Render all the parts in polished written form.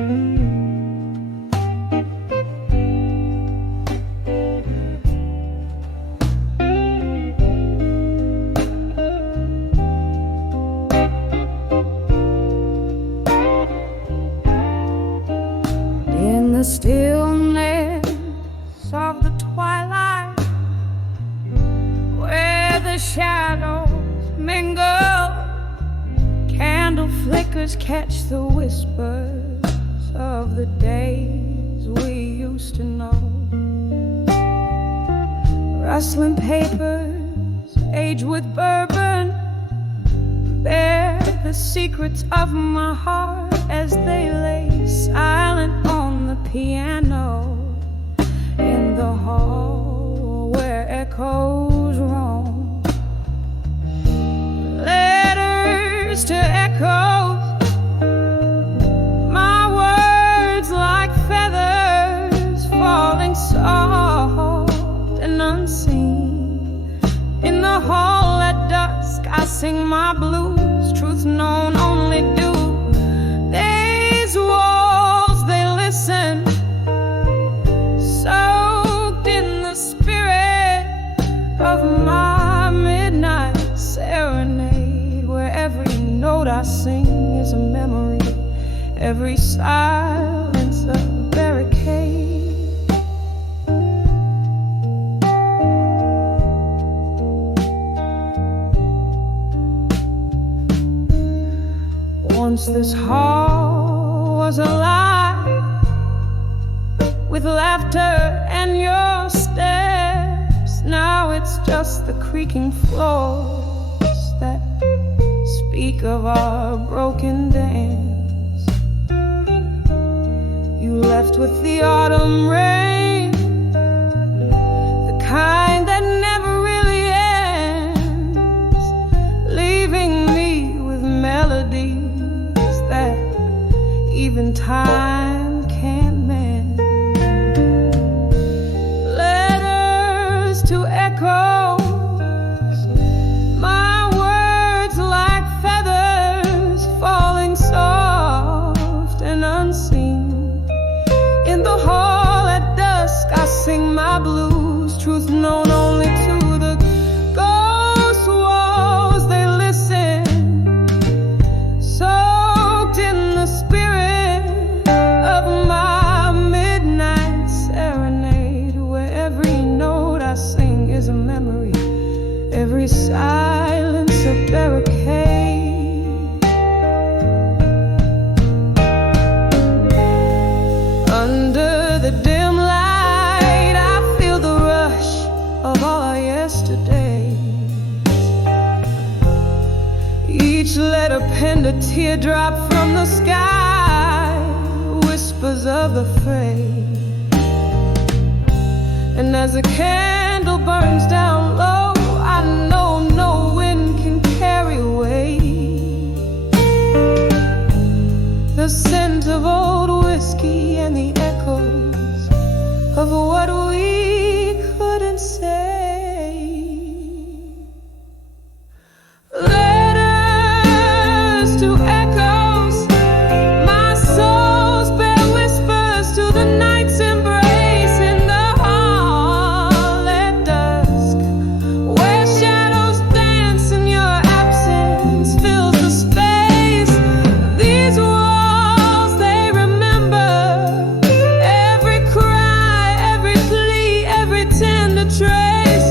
In the stillness of the twilight, where the shadows mingle, candle flickers catch the whispers of the days we used to know. Rustling papers, aged with bourbon, bear the secrets of my heart as they lay silent on the piano in the hall where echoes roam. Letters to echoes, my words like feathers falling soft and unseen. In the hall at dusk I sing my blues, truth known only do these walls, they listen, soaked in the spirit of my midnight serenade, where every note I sing is a memory, every silence a barricade. Once this hall was alive with laughter and your steps. Now it's just the creaking floors that speak of our broken dance. You left with the autumn rain, the kind that never really ends, leaving me with melodies that even time can't mend. Letters to echoes, my words like feathers falling soft and unseen. In the hall at dusk I sing my blues, truth known only to the ghost walls, they listen, soaked in the spirit of my midnight serenade, where every note I sing is a memory, every silence a barricade. Under the dim light I feel the rush of all our yesterdays. Each letter penned a teardrop from the sky, whispers of the fray. And as a candle burns down low, I know no wind can carry away the scent of old whiskey and the echoes of what we couldn't say. Letters to echoes, my soul's bare whispers to the night's embrace. In the hall at dusk, where shadows dance and your absence fills the space. These walls, they remember every cry, every plea, every tender trace.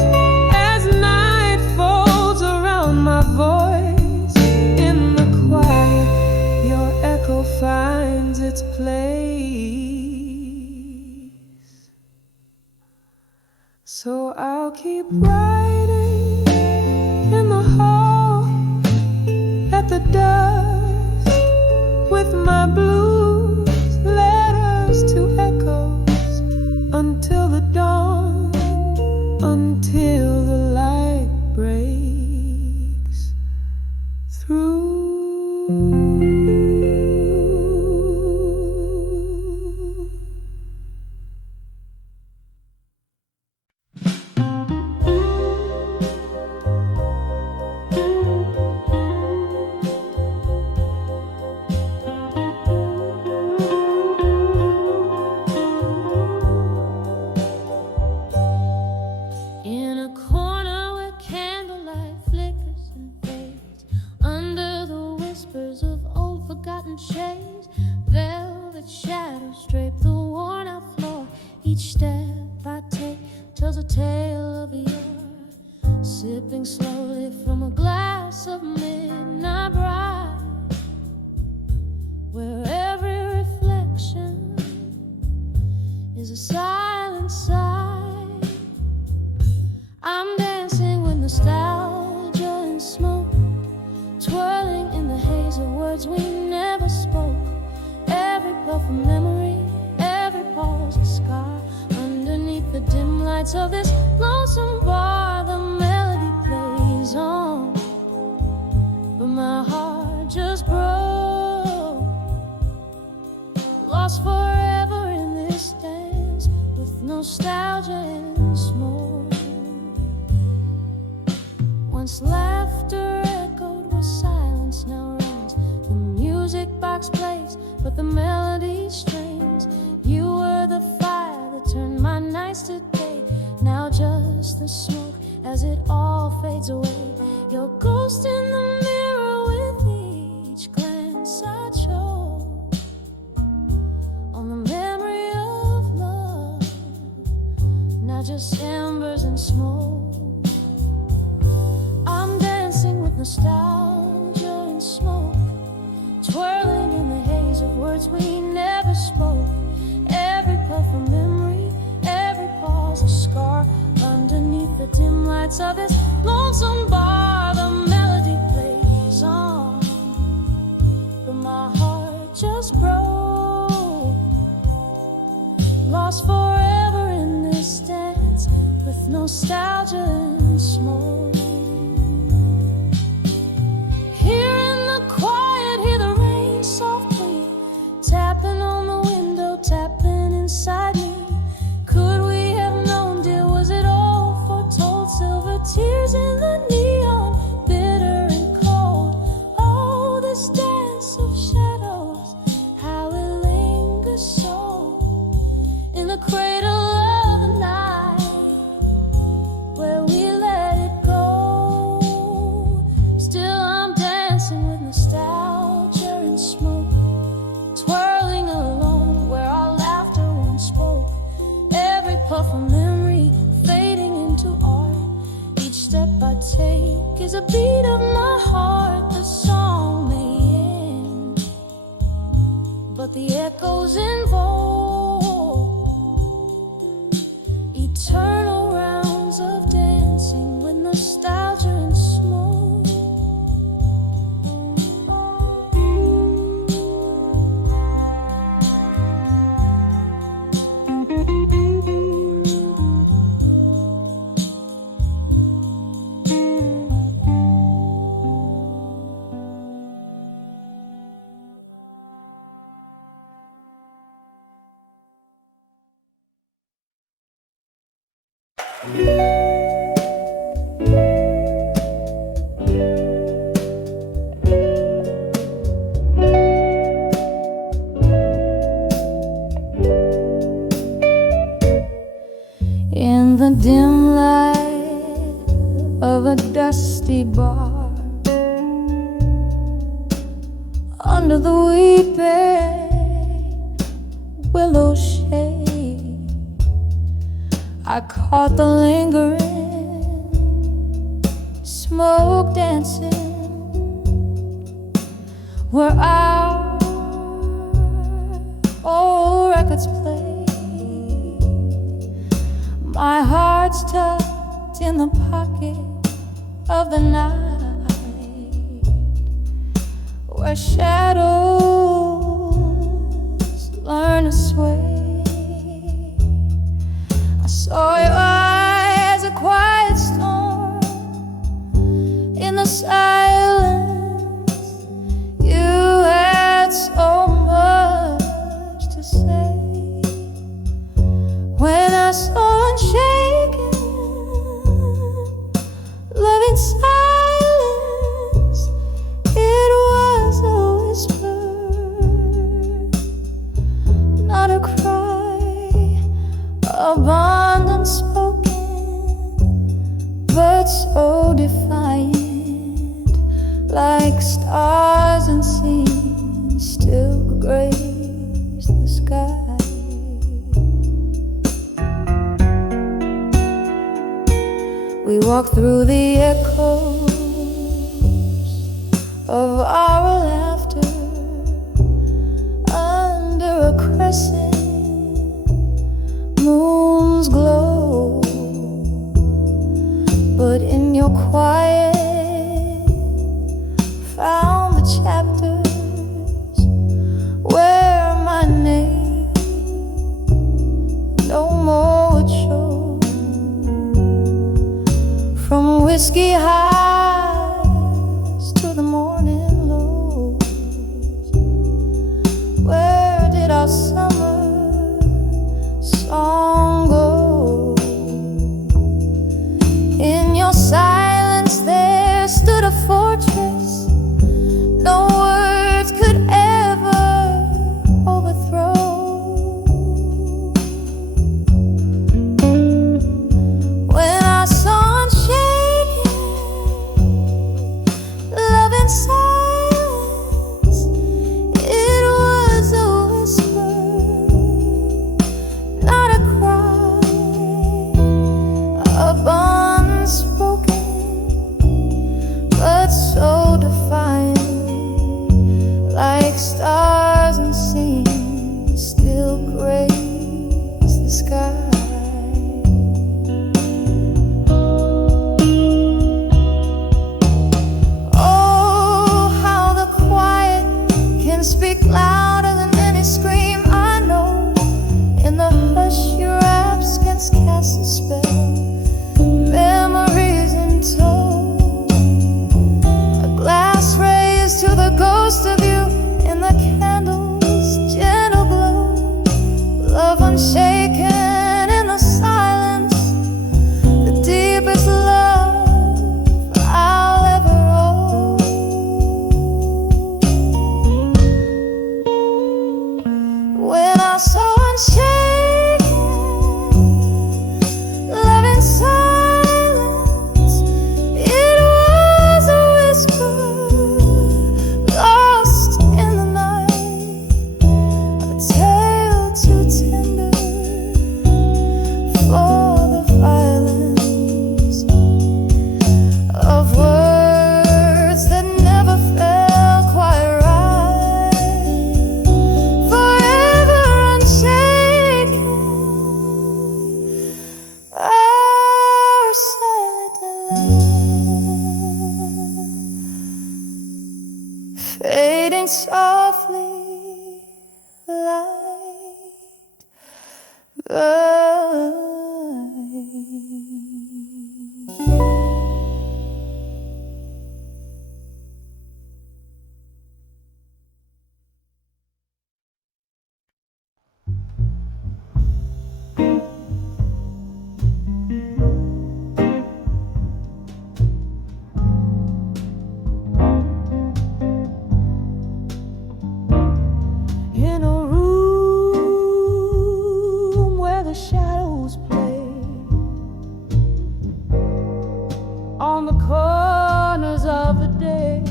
As night folds around my voice in the quiet, your echo finds its place. So I'll keep writing in the hall at the dusk with my blues, letters to echoes until the dawn, until the light breaks through. shades, velvet shadows drape the worn out floor. Each step I take tells a tale of yore, sipping slowly from a glass of midnight bride, where every reflection is a silent sigh. I'm dancing with nostalgia and smoke, twirling in the haze of words we never spoke. Every puff of memory, every pause a scar. Underneath the dim lights of this lonesome bar, the melody plays on, but my heart just broke, lost forever in this dance with nostalgia and smoke. Once laughter echoed where silence now reigns. The music box plays, but the melody strains. You were the fire that turned my nights to day. Now just the smoke as it all fades away. Your ghost in the mirror with each glance I chose on the memory of love. Now just embers and smoke. I'm dancing with nostalgia and smoke, twirling in the haze of words we never spoke. Every puff of memory, every pause a scar. Underneath the dim lights of this lonesome bar, the melody plays on, but my heart just broke, lost forever in this dance with nostalgia and smoke. Here in the quiet, hear the rain softly tapping on the window, tapping inside me. Could we have known, dear, was it all foretold? Silver tears in the neon, bitter and cold. Oh, this dance of shadows, how it lingers so in the cradle of the night, where we let it go. Still I'm dancing with nostalgia and smoke, twirling alone where our laughter once spoke. Every puff of memory fading into art. Each step I take is a beat of my heart. The song may end, but the echoes invoke eternal rounds of dancing with nostalgia and smoke. In the dim light of a dusty bar, under the weeping willow shade, I caught the lingering smoke dancing where our old records play. My heart's tucked in the pocket of the night, where shadows learn to sway. I saw your eyes, a quiet storm in the silence. You had so much to say. When I saw unshaken, loving silence, it was a whisper through the echoes of our laughter under a crescent moon's glow. But in your quiet found the chapters where my name no more would show. From whiskey highs to the morning lows, where did our summer song go? In your silence there stood a fortress no words could ever overthrow. When our sun shaking, love in silence, it was a whisper, not a cry, unspoken, but so defiant. Like stars unseen, still grace the sky. Oh, how the quiet can speak louder than any scream. I know in the hush your absence casts a spell. Memories untold, a glass raised to the ghost of you. The candle's gentle glow, love unshaken in the silence, the deepest love I'll ever owe. When our soul's shaken, love in silence, it was a whisper lost in the tale too tender for the violence of words that never felt quite right. Forever unshaken, our silent delight, fading softly like in a room where the shadows play on the corners of the day.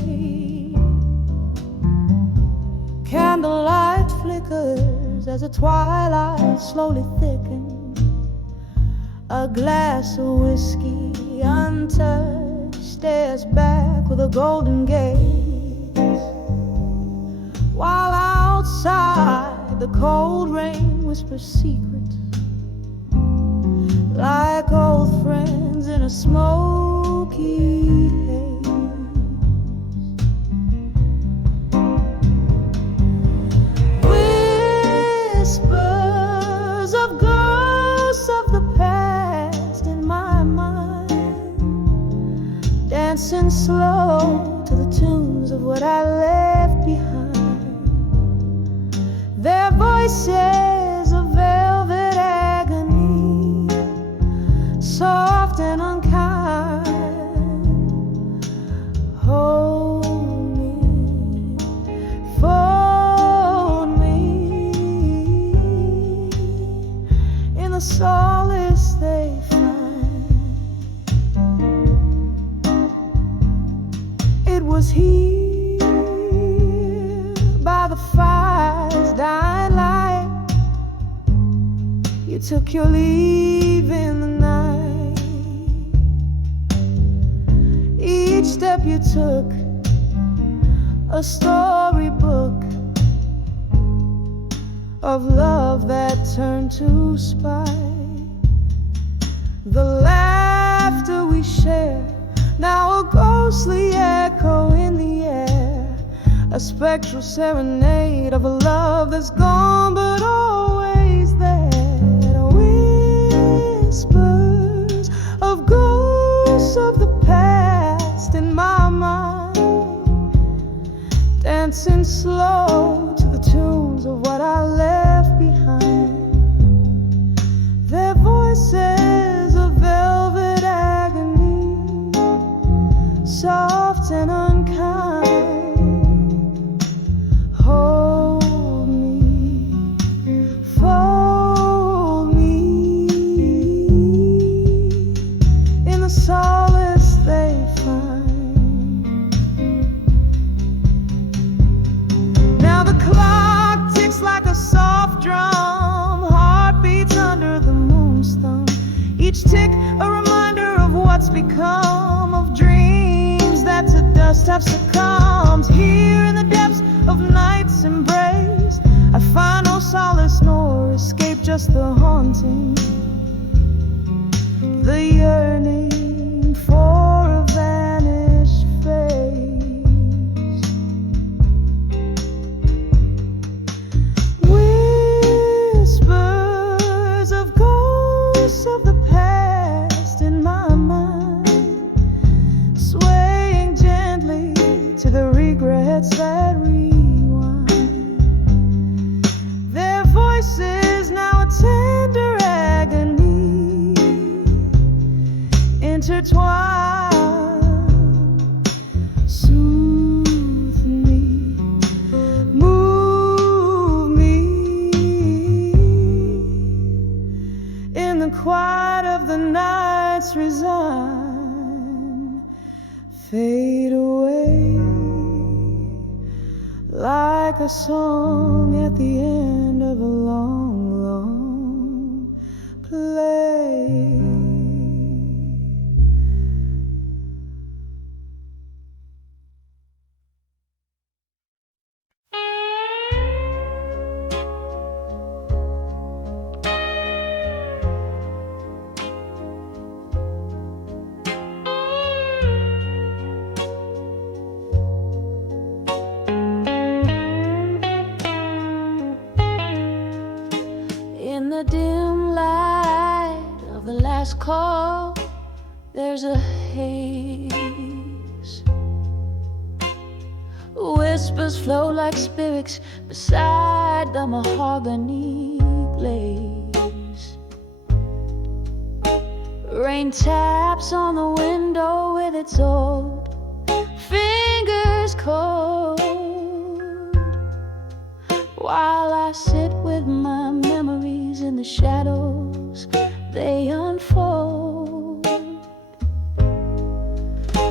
Candlelight flickers as the twilight slowly thickens. A glass of whiskey untouched stares back with a golden gaze, while outside the cold rain whispers secrets like old friends in a smoky haze. Whispers of ghosts of the past in my mind, dancing slow to the tunes of what I left behind. Their voices of velvet agony, soft and unkind. Hold me, fold me in the solace they find. It was here by the fire's dying light. You took your leave in the night. step you took, a storybook of love that turned to spite. The laughter we share, now a ghostly echo in the air, a spectral serenade of a love that's gone but always there. Whispers of ghosts of the past in my mind, dancing slow to the tunes of what I left behind. Their voices of velvet agony, soft and unkind. Hold me, fold me in the solace they find. Now the clock ticks like a soft drum, heartbeats under the moon's thumb. Each tick a reminder of what's become of dreams that to dust have succumbed. Here in the depths of night's embrace, I find no solace nor escape, just the haunting, the yearning for a vanished face. Whispers of ghosts of the past in my mind, swaying gently to the regrets that rewind. Their voices now a tender agony, intertwined. Soothe me, move me in the quiet of the nights, resign, fade away like a song at the end of a long, long play. In the dim light of the last call, there's a haze. Whispers flow like spirits beside the mahogany glaze. Rain taps on the window with its old fingers cold, while I sit with my memories in the shadows they unfold.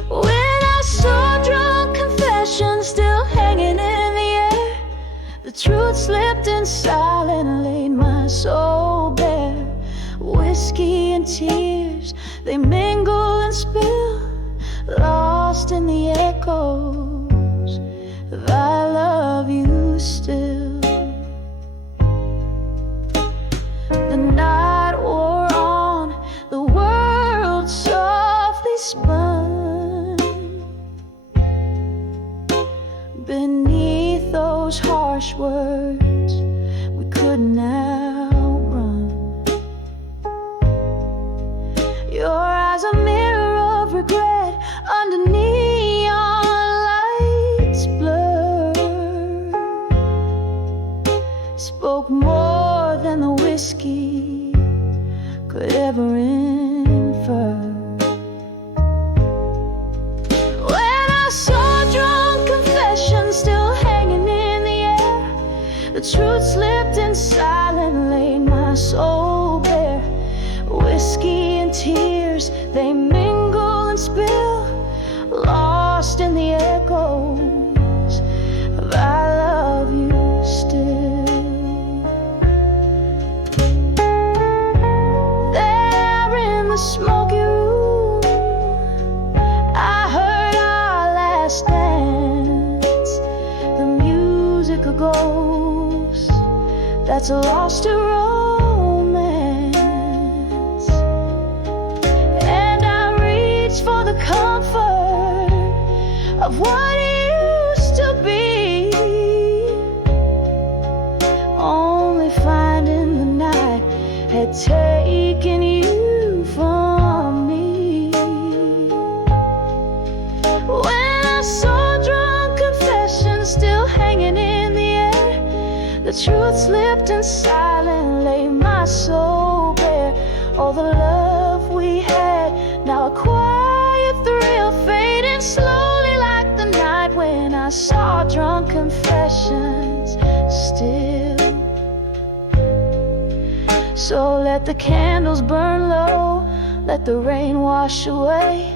When I saw drunk confessions still hanging in the air, the truth slipped and silent laid my soul bare. Whiskey and tears, they mingle and spill, lost in the echoes of I love you still. The night wore on, the world softly spun beneath those harsh words we couldn't outrun. Your eyes a mirror of regret under neon lights blurred, spoke more than the whiskey could ever infer. When I saw drunk confessions still hanging in the air, the truth slipped and silent laid my soul bare. Whiskey and tears, they mingle and spill, lost in the echoes of I love you still. There in the smoky room, I heard our ghost that's lost to romance. And I reach for the comfort of what used to be, only finding the night had taken you from me. When I saw drunk confessions still hanging in the air, the truth slipped and silent laid my soul bare. All the love we had, now a quiet thrill fading slowly like the night when I saw drunk confessions still. So let the candles burn low, let the rain wash away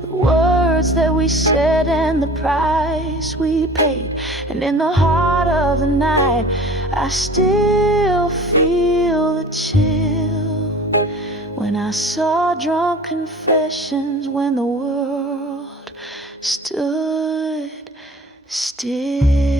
the words that we said and the price we paid. And in the heart of the night, I still feel the chill when I saw drunk confessions, when the world stood still.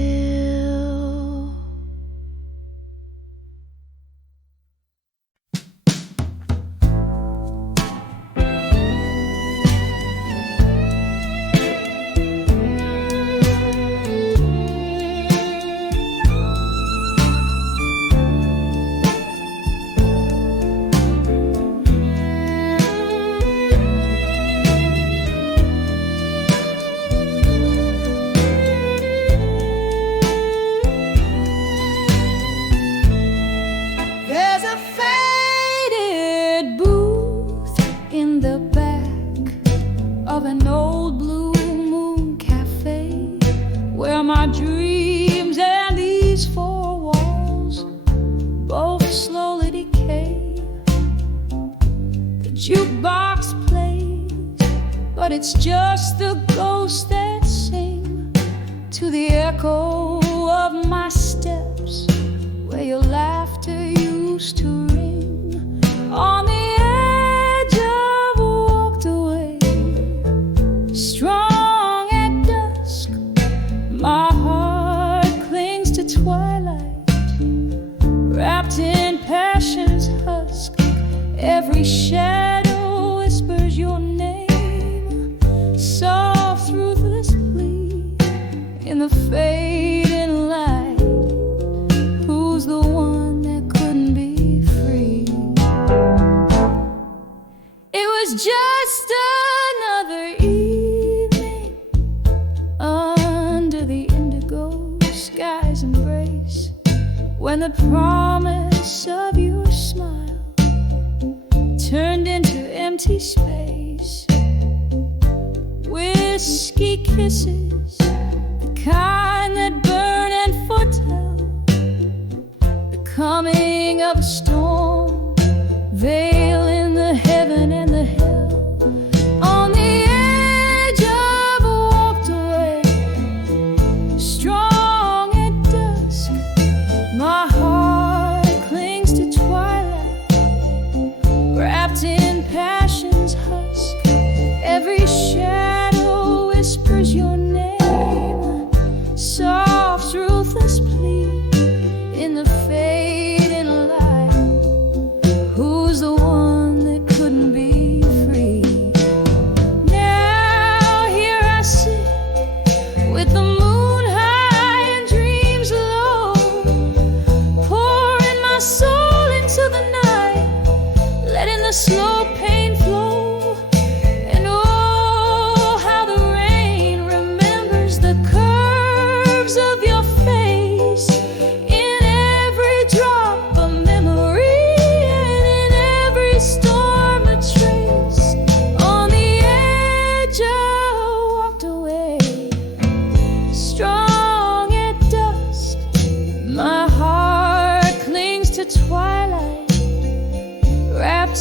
It's just the ghosts that sing to the echo of my steps, where your laughter used to ring. On the edge I've walked away, strong at dusk. My heart clings to twilight, wrapped in passion's husk. Every shadow whispers your name, soft, ruthless plea in the fading light. Who's the one that couldn't be free? It was just another evening under the indigo sky's embrace, when the promise of your smile turned into empty space. Whiskey kisses, the kind that burn and foretell the coming of a storm, veiling the heaven and the hell. On the edge I've walked away, strong at dusk. My heart clings to twilight, wrapped in passion's husk. Every shadow whispers your name, soft, ruthless plea in the fading light. Who's the one that couldn't be free? Now here I sit with the moon high and dreams low, pouring my soul into the night, letting the slow pain flow.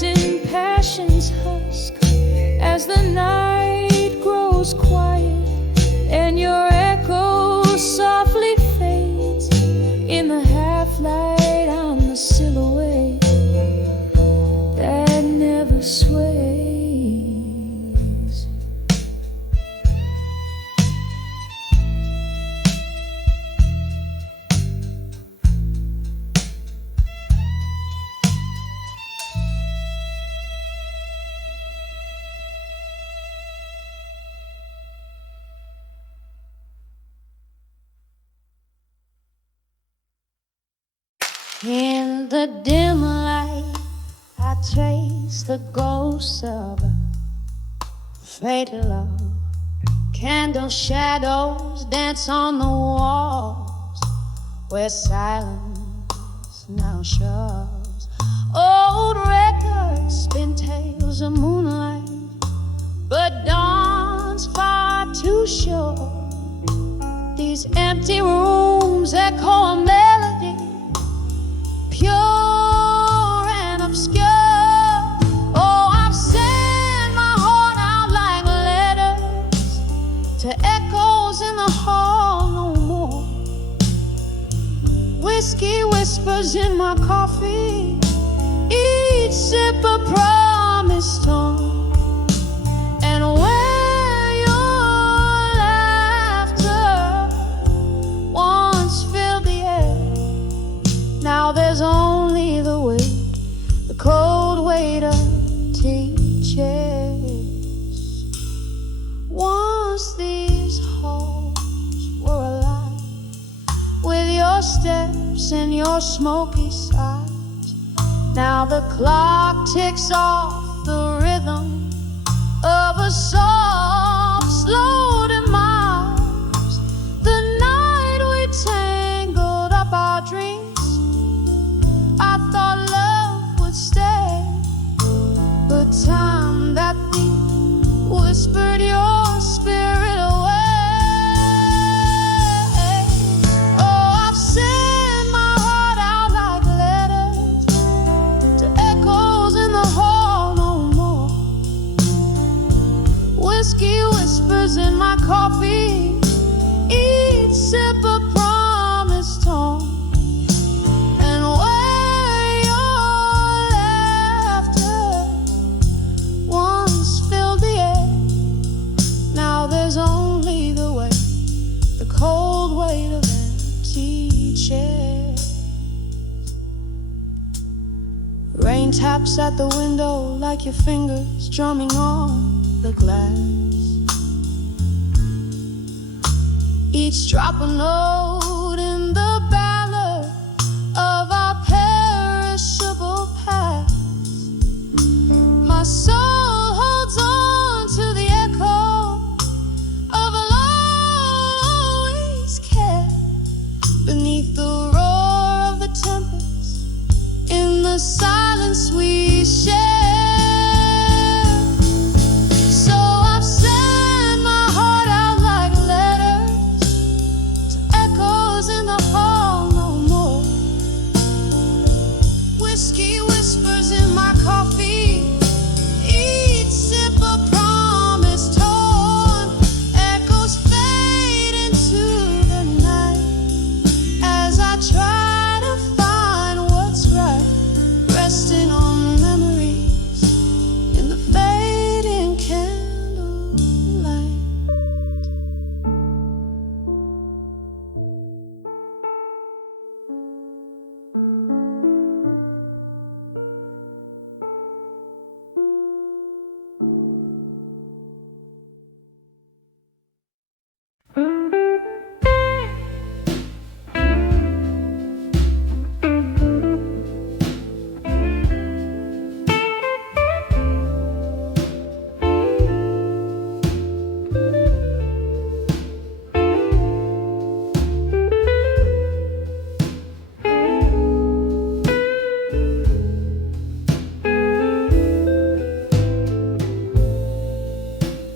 In passion's husk, as the night grows quiet and your echo softly fades in the half-light, I'm the silhouette that never sways. In the dim light, I trace the ghosts of a fatal love. Candle shadows dance on the walls where silence now shoves. Old records spin tales of moonlight, but dawn's far too short. These empty rooms echo a melody, pure and obscure. Oh, I've sent my heart out like letters to echoes in the hall no more. Whiskey whispers in my coffee, each sip a promise torn. And where your laughter once filled the air, now there's only the weight, the cold weight of teachers. Once these halls were alive with your steps and your smoky sighs. Now the clock ticks off the rhythm of a soft, slow demise. The night we tangled up our dreams, I thought love would stay, but time that thief whispered your spirit away. Oh, I've sent my heart out like letters to echoes in the hall no more. Whiskey whispers in my coffee, each sip a promise torn. And where your laughter once filled the air, now there's only the weight, the cold weight of empty chairs. Rain taps at the window like your fingers drumming on the glass. Each drop a note in the ballad of our perishable past. My soul holds on to the echo of a love always cared. Beneath the roar of the tempest, in the silence we share. So I've sent my heart out like letters to echoes in the hall no more. Whiskey whispers in my coffee, each sip a promise torn. Echoes fade into the night as I try to find what's right, resting on memories in the fading candlelight.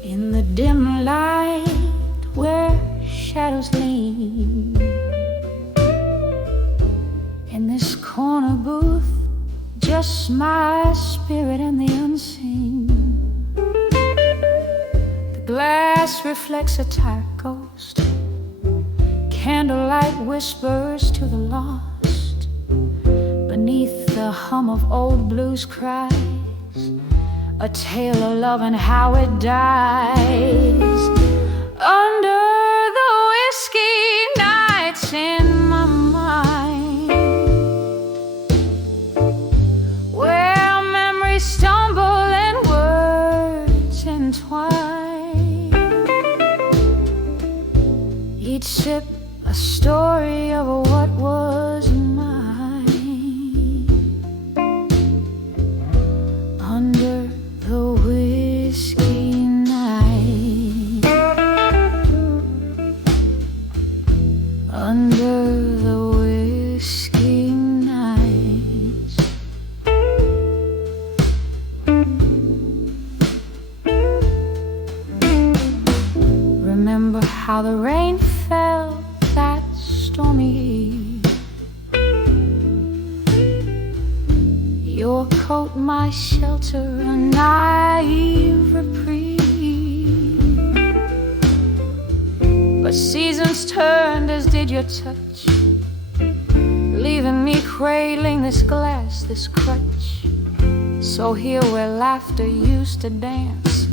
In the dim light where shadows lean, in this corner booth, just my spirit and the unseen. The glass reflects a tired ghost, candlelight whispers to the lost. Beneath the hum of old blues cries, a tale of love and how it dies. Under the whiskey nights in my mind, where memories stumble and words entwine. Each sip a story of what was mine. stormy eve. Your coat, my shelter, a naive reprieve. But seasons turned, as did your touch, leaving me cradling this glass, this crutch. So here where laughter used to dance,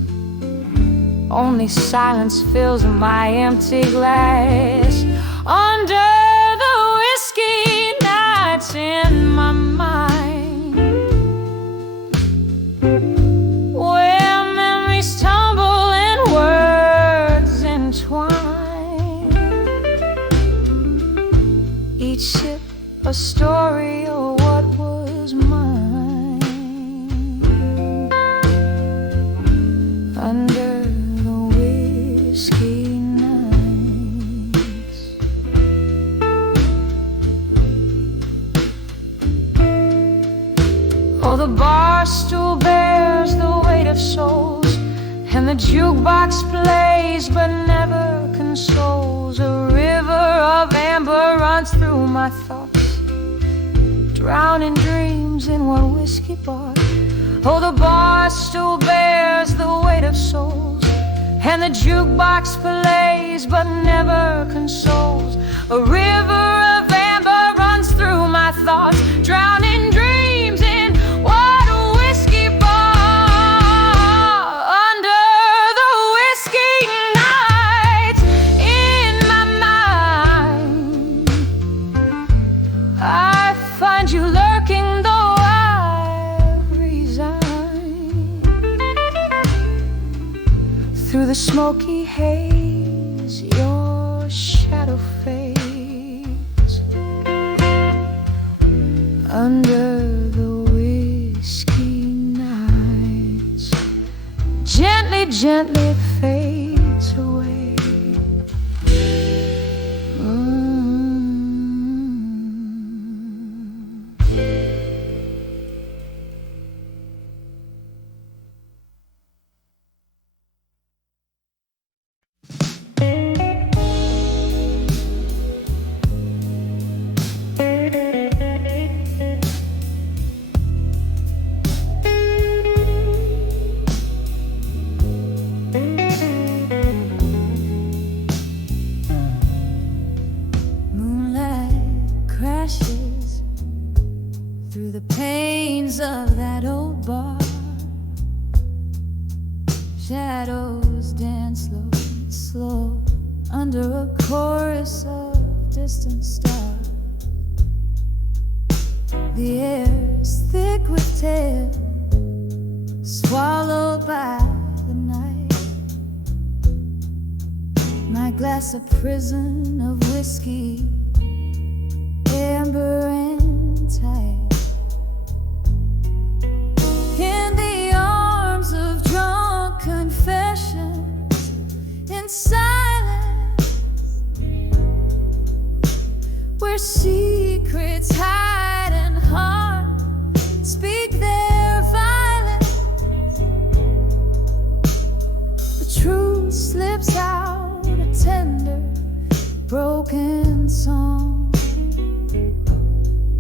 only silence fills my empty glass. Under the whiskey nights in my mind, where memories tumble and words entwine, each sip a story of what was mine. Under the whiskey nights, oh, the bar stool bears the weight of souls, and the jukebox plays but never consoles. A river of amber runs through my thoughts, drowning dreams in one whiskey bar. Oh, the bar stool bears the weight of souls, and the jukebox plays but never consoles. A river of amber runs through my thoughts, drowning dreams in one whiskey bar. Under the whiskey nights in my mind, I find you lurking, though I resign. Through the smoky haze, your shadow fades. Under the whiskey nights, gently, gently fades away. Through the panes of that old bar, shadows dance slow and slow under a chorus of distant stars. The air's thick with tale, swallowed by the night. My glass a prison of whiskey, amber and tight. In the arms of drunk confessions, in silence, where secrets hide and hearts speak their violence, the truth slips out, a tender, broken song.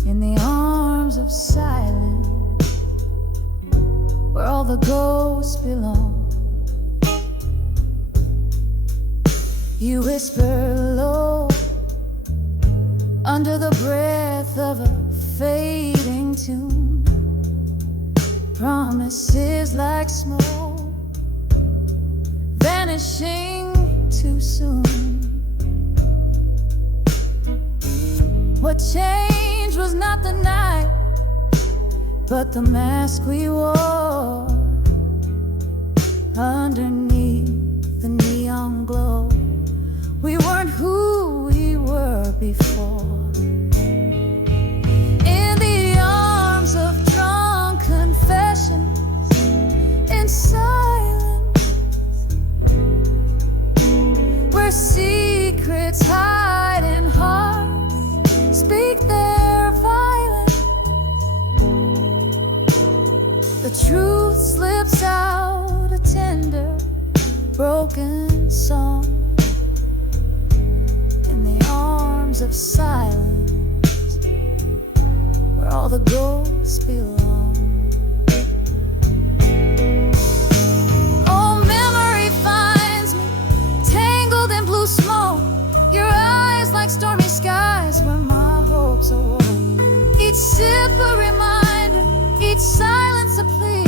In the arms of silence, where all the ghosts belong, you whisper low under the breath of a fading tune. Promises like smoke, vanishing too soon. What changed was not the night, but the mask we wore underneath the neon glow. We weren't who we were before. In the arms of drunk confessions, in silence, where secrets hide and hearts speak their violence, the truth slips out, a tender, broken song. In the arms of silence, where all the ghosts belong. Oh, memory finds me tangled in blue smoke, your eyes like stormy skies where my hopes awoke. Each sip a reminder, each silence a plea,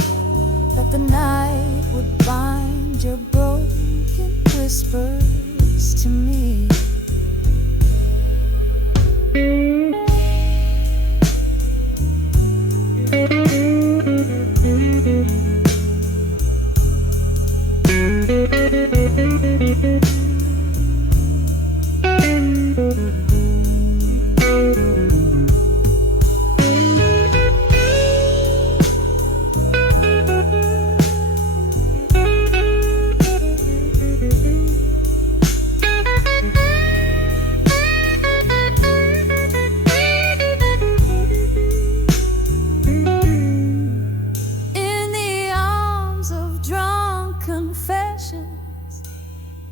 that the night would bind your broken whispers to me.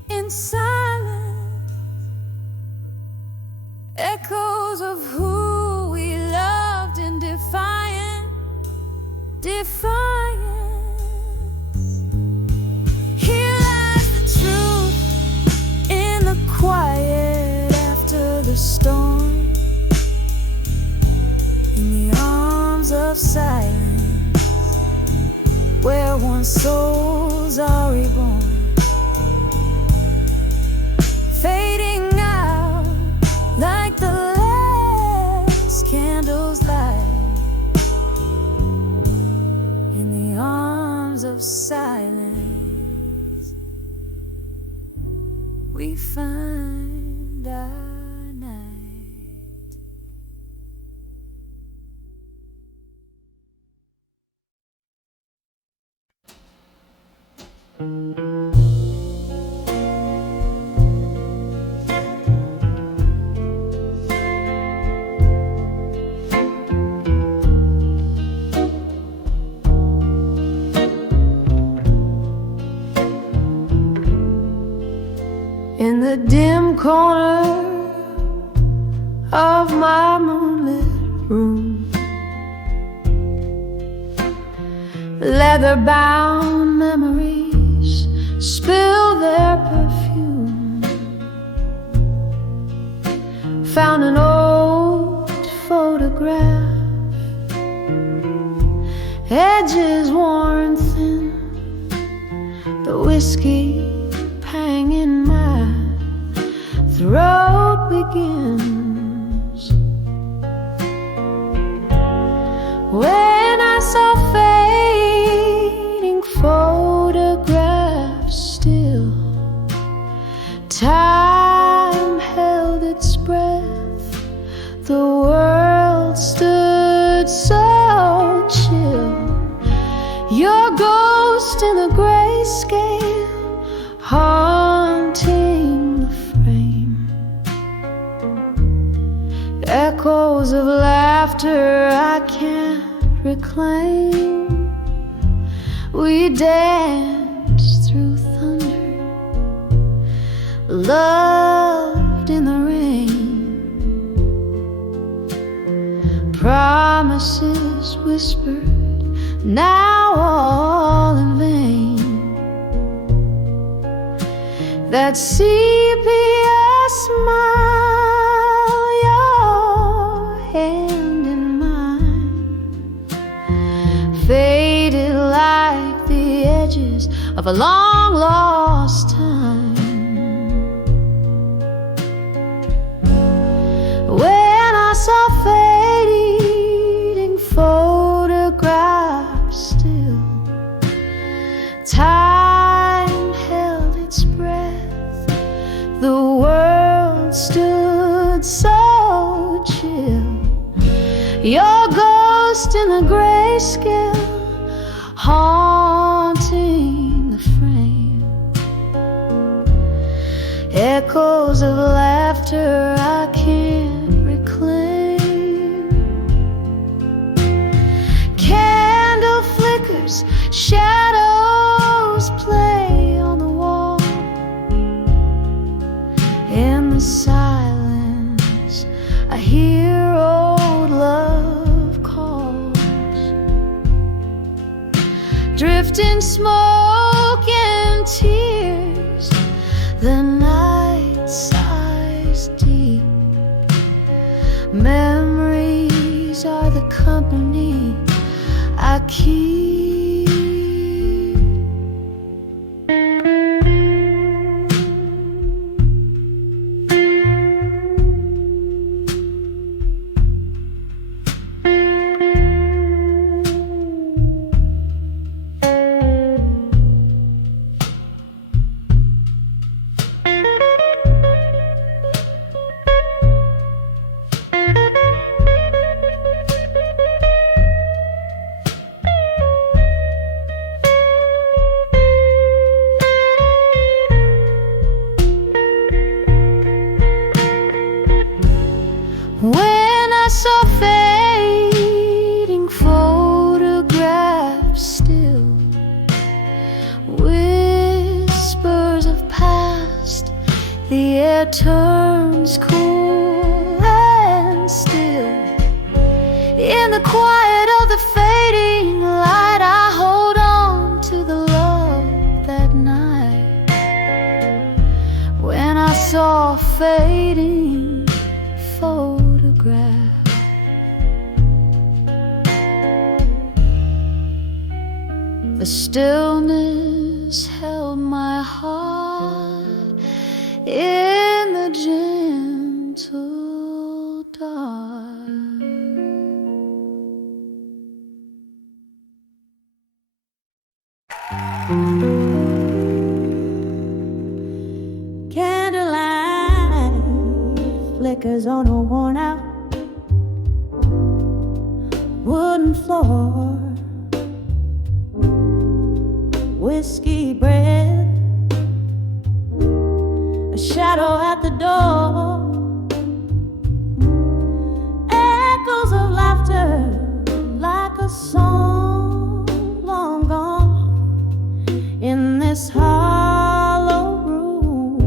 In silence, echoes of who we loved in defiance. Here lies the truth in the quiet after the storm, in the arms of silence, where once souls are reborn. Fading out like the last candle's light, in the arms of silence, we find our night. In the dim corner of my moonlit room, leather-bound memories spill their perfume. Found an old photograph, edges worn thin, the whiskey pang in my throat begins. When I saw fading photographs still, time held its breath, the world stood so chill. Your ghost in the grayscale haunting the frame, echoes of laughter I can't reclaim. We danced through thunder, loved in the rain, promises whispered, now all in vain. That sepia smile, your hand in mine, faded like the edges of a long lost time. When I saw fading photographs still, time held its breath, the world stood so chill. Your ghost in the grayscale haunting the frame, echoes of laughter I can't reclaim. Candle flickers, shadows play on the wall, in the silence I hear old love calls, drifting smoke and tears. The night sighs deep. Memories are the company I keep. When I saw fading photographs still, whispers of past, the air turns cool and still. In the quiet of the fading light, I hold on to the love that night. When I saw fading photograph, the stillness held my heart in the gentle dark. Candlelight flickers on a worn out wooden floor. Whiskey breath, a shadow at the door. Echoes of laughter like a song long gone in this hollow room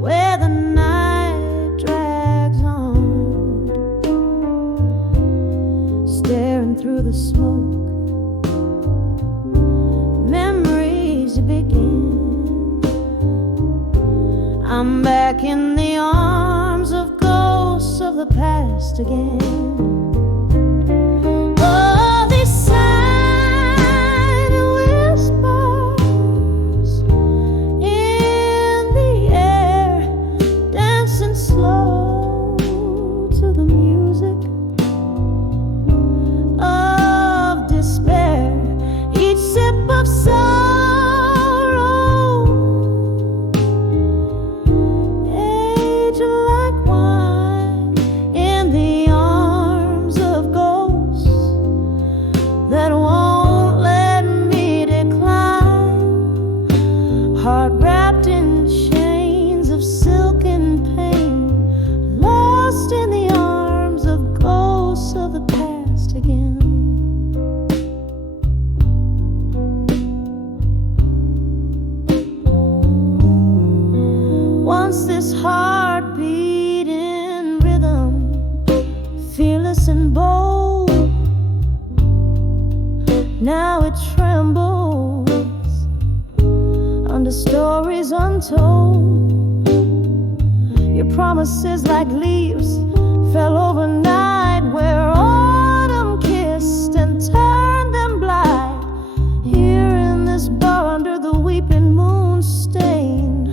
where the night drags on. Staring through the smoke, memories begin. I'm back in the arms of ghosts of the past again. Oh, these silent whispers in the air, dancing slow to the music of despair. Each sip of sorrow, age like wine in the arms of ghosts that won't let me decline. Heart wrapped in chains of silken pain, lost in the arms of ghosts of the past again. Once this heart beat in rhythm, fearless and bold. Now it trembles under stories untold. Your promises like leaves fell overnight where autumn kissed and turned them blind. Here in this bar under the weeping moon stain,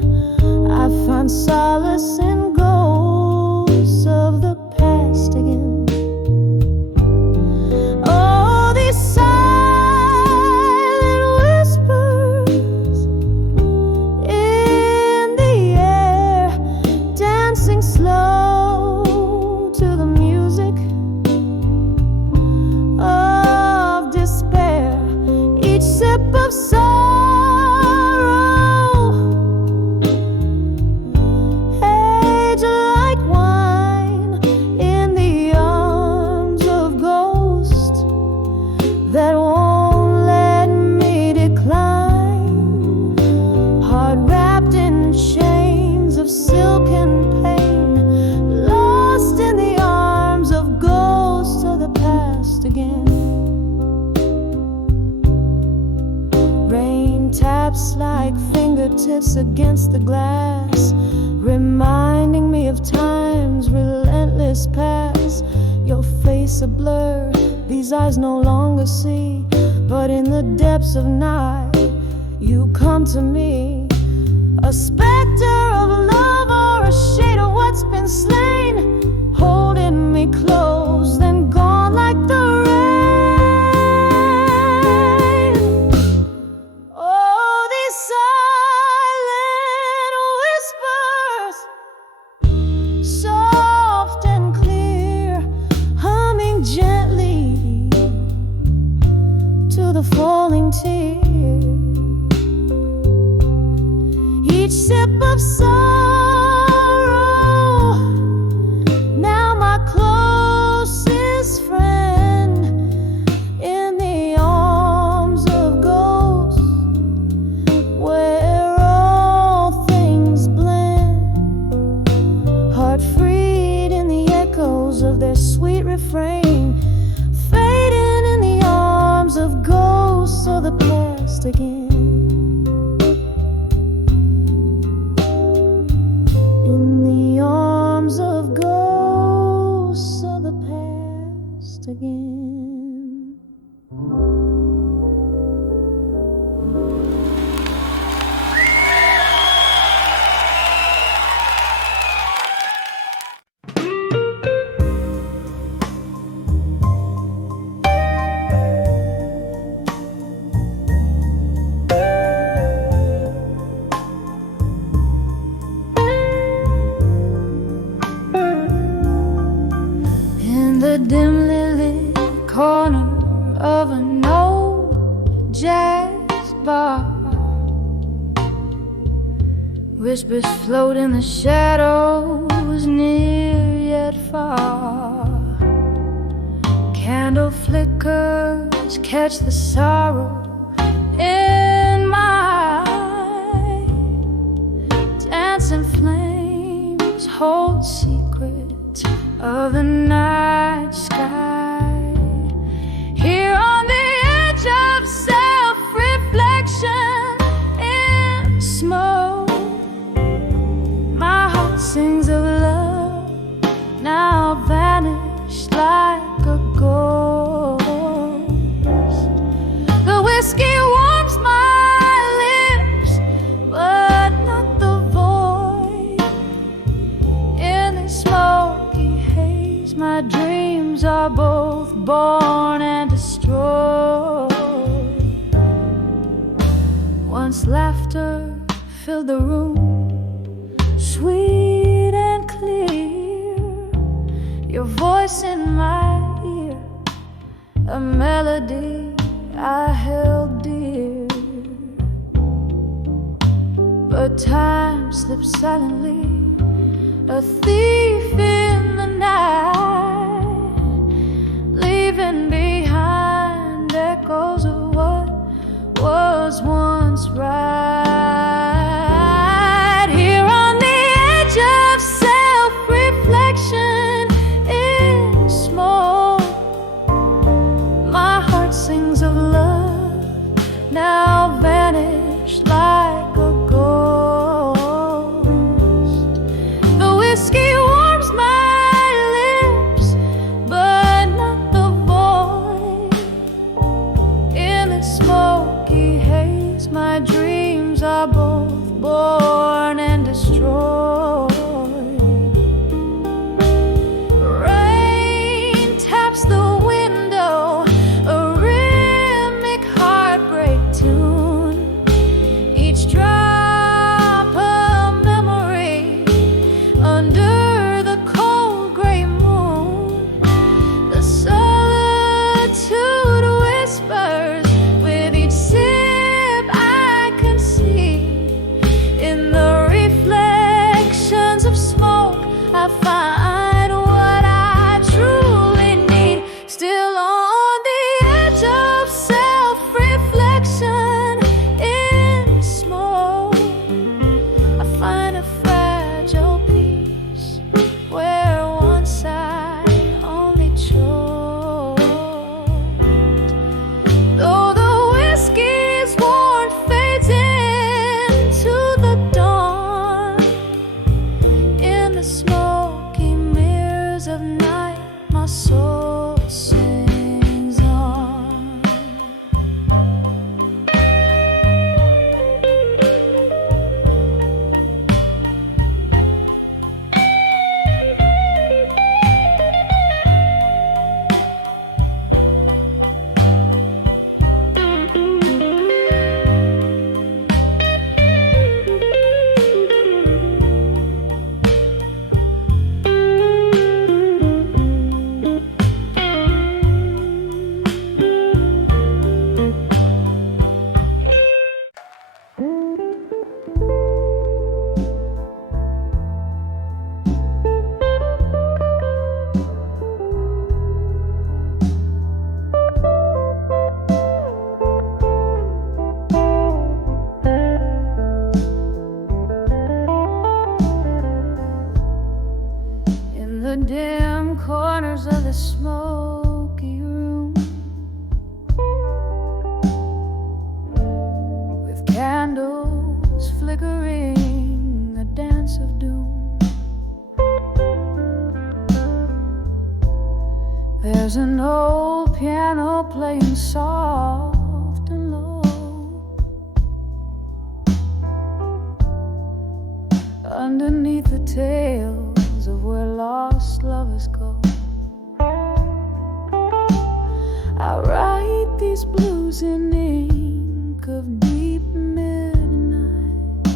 I find solace in ghosts of the past again. Oh, these silent whispers in the air, dancing slow drops like fingertips against the glass, reminding me of time's relentless past. Your face a blur, these eyes no longer see, but in the depths of night you come to me, a specter of love or a shade of what's been slain, holding me close, then gone like the rain. Oh, these silent whispers, soft and clear, humming gently to the falling tears. Each sip of sorrow, now my closest friend, in the arms of ghosts, where all things blend, heart freed in the echoes of their sweet refrain, fading in the arms of ghosts of the past again. In the arms of ghosts of the past again. In the dimly lit corner of an old jazz bar, whispers float in the shadows, near yet far. Candle flickers catch the sorrow in my eye. Dancing flames hold secrets of the night sky. Here on the edge of self-reflection in smoke, my heart sings of love, now vanished like a ghost. The whiskey warms my lips, but not the void. In the smoky haze, my dreams are both born and destroyed. Once laughter filled the room, sweet and clear, your voice in my ear, a melody I held dear. But time slips silently, a thief in the night, leaving behind echoes of what was once right. Here on the edge of self-reflection in smoke, my heart sings of love, now vanished like a ghost. The whiskey warms my lips, night my soul sings on. The dim corners of the smoky room, with candles flickering, a dance of doom. There's an old piano playing soft and low underneath the tales of where lost lovers go. I write these blues in ink of deep midnight,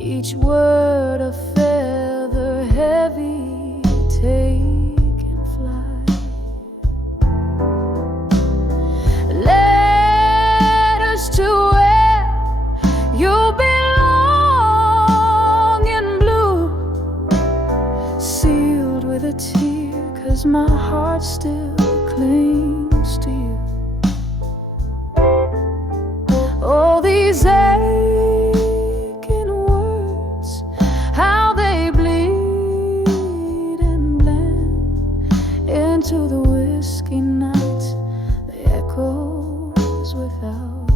each word a feather heavy taking flight. Letters to where you'll be with a tear, 'cause my heart still clings to you. All these aching words, how they bleed and blend into the whiskey night, the echoes without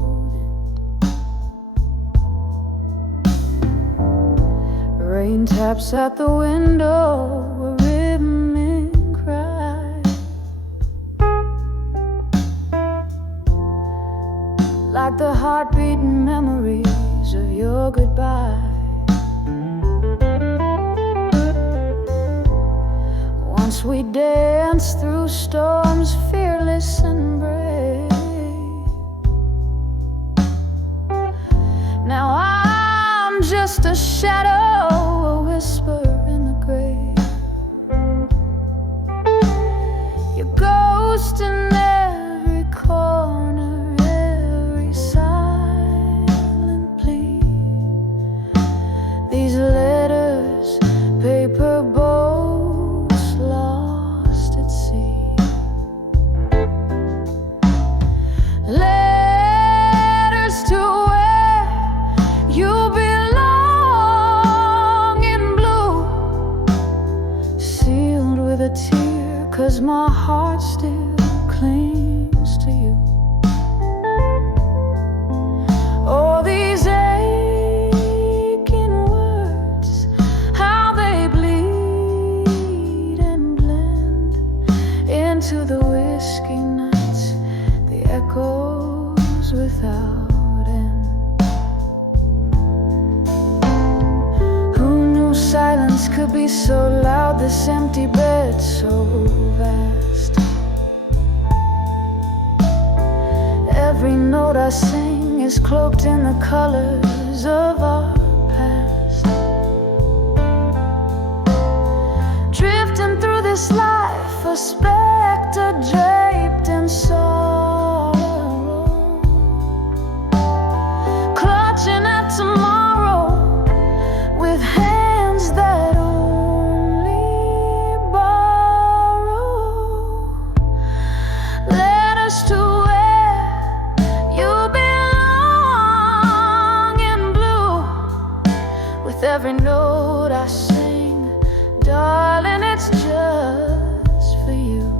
end. Rain taps at the window, like the heartbeating memories of your goodbye. Once we danced through storms, fearless and brave. Now I'm just a shadow, a whisper in the grave. Your ghost in every corner, letters, paper boats lost at sea. Letters to where you belong in blue, sealed with a tear, 'cause my heart still clings to you. All these to the whiskey nights, the echoes without end. Who knew silence could be so loud, this empty bed so vast? Every note I sing is cloaked in the colors of our past. Drifting through this life, a spectre draped in sorrow, clutching at tomorrow with hands that only borrow. Letters to where you belong in blue, with every note I sing, darling, it's just for you.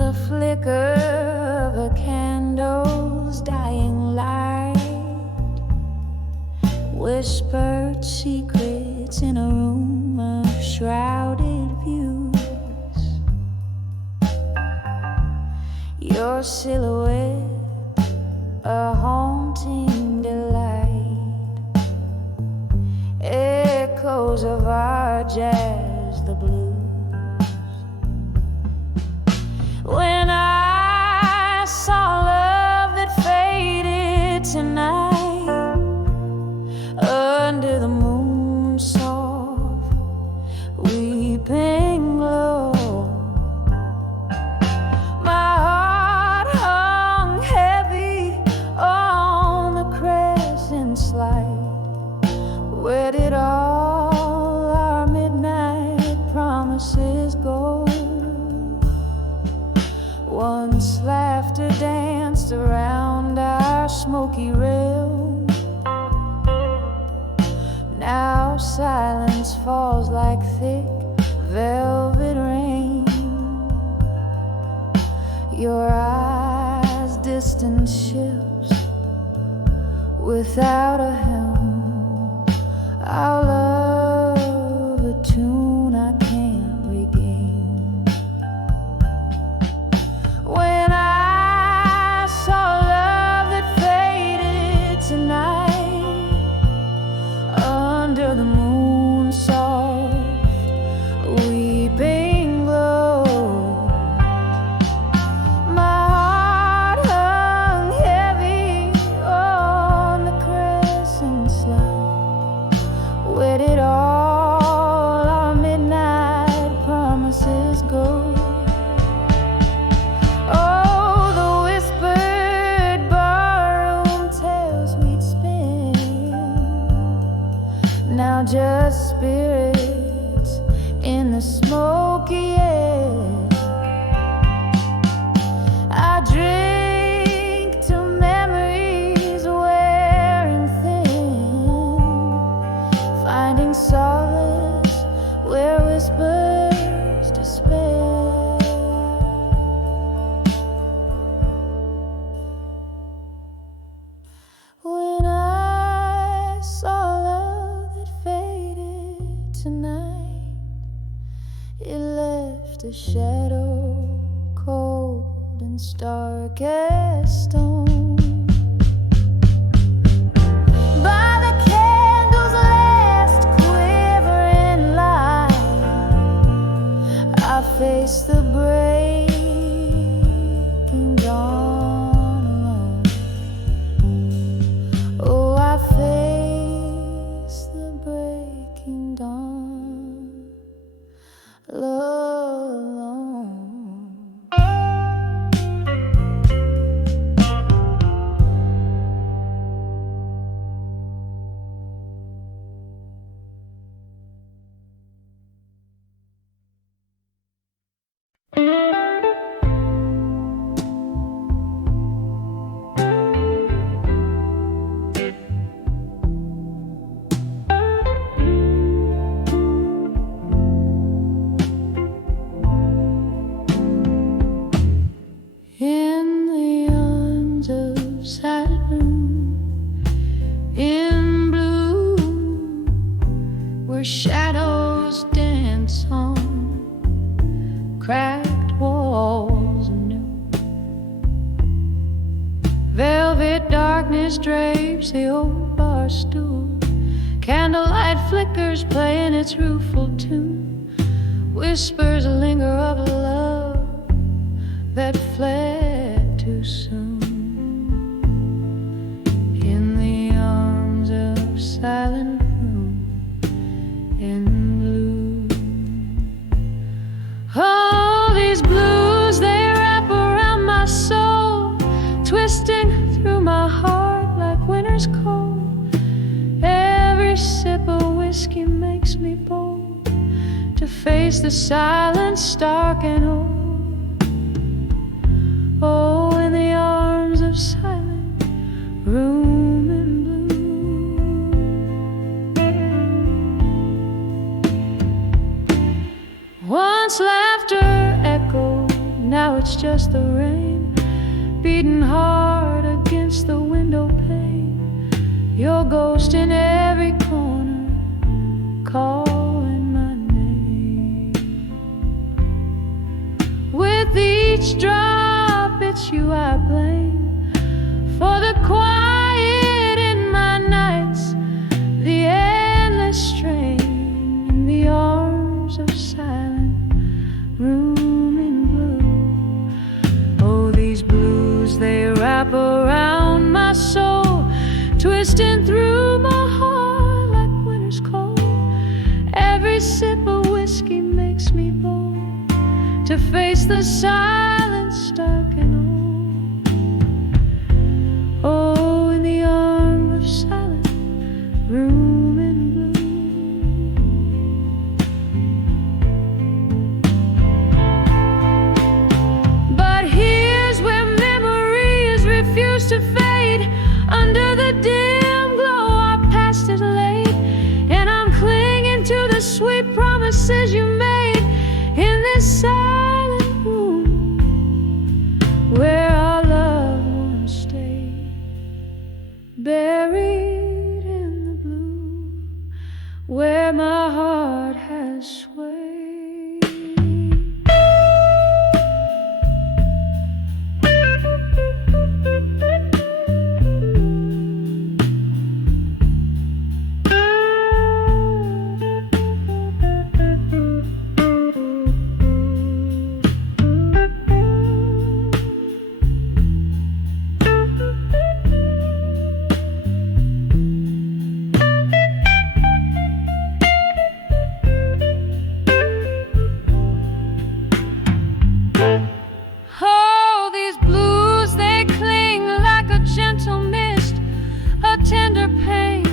the flicker of a candle's dying light, whispered secrets in a room of shrouded views. Your silhouette, a haunting delight, echoes of our jazz, the blues. When I saw love that faded tonight, under the moon's soft weeping glow, my heart hung heavy on the crescent slide. Where did all our midnight promises go? Once laughter danced around our smoky realm, now silence falls like thick velvet rain. Your eyes, distant ships without a helm, our love a tune I can't regain. When I saw love that faded tonight, under the moon's soft weeping glow, my heart hung heavy on the crescent slide. Where did all our midnight promises go? Oh, the whispered barroom tales we'd spin, now just spirits in the smoky air. I drink to memories wearing thin, finding solace where whispers despair. When I saw love that faded tonight, it left a shadow cold and stark as stone. By the candle's last quivering light, I face the breaking dawn alone. Oh, I face the breaking dawn alone. In the arms of silent room, in blue, where shadows dance on cracked walls anew. Velvet darkness drapes the old bar stool, candlelight flickers playing its rueful tune, whispers linger of a love that fled too soon. In the arms of silent room, in blue. Oh, these blues, they wrap around my soul, twisting through my heart like winter's cold. Every sip of whiskey makes me bold to face the silence stark and old. Oh, in the arms of silent room in blue. Once laughter echoed now it's just the rain beating hard against the window pane. Your ghost in every corner calling my name. With each drop it's you I blame for the quiet in my nights, the endless strain in the arms of silent room in blue. Oh, these blues, they wrap around my soul, twisting through my heart like winter's cold. Every sip of whiskey makes me bold to face the silence dark and old. Oh, in the arm of silent room in blue. But here's where memories refuse to fade. Under the dim glow our past is laid, and I'm clinging to the sweet promises you made in this silent room where our love once stayed. Buried in the blue where my heart has swayed. Oh, these blues, they cling like a gentle mist, a tender pain,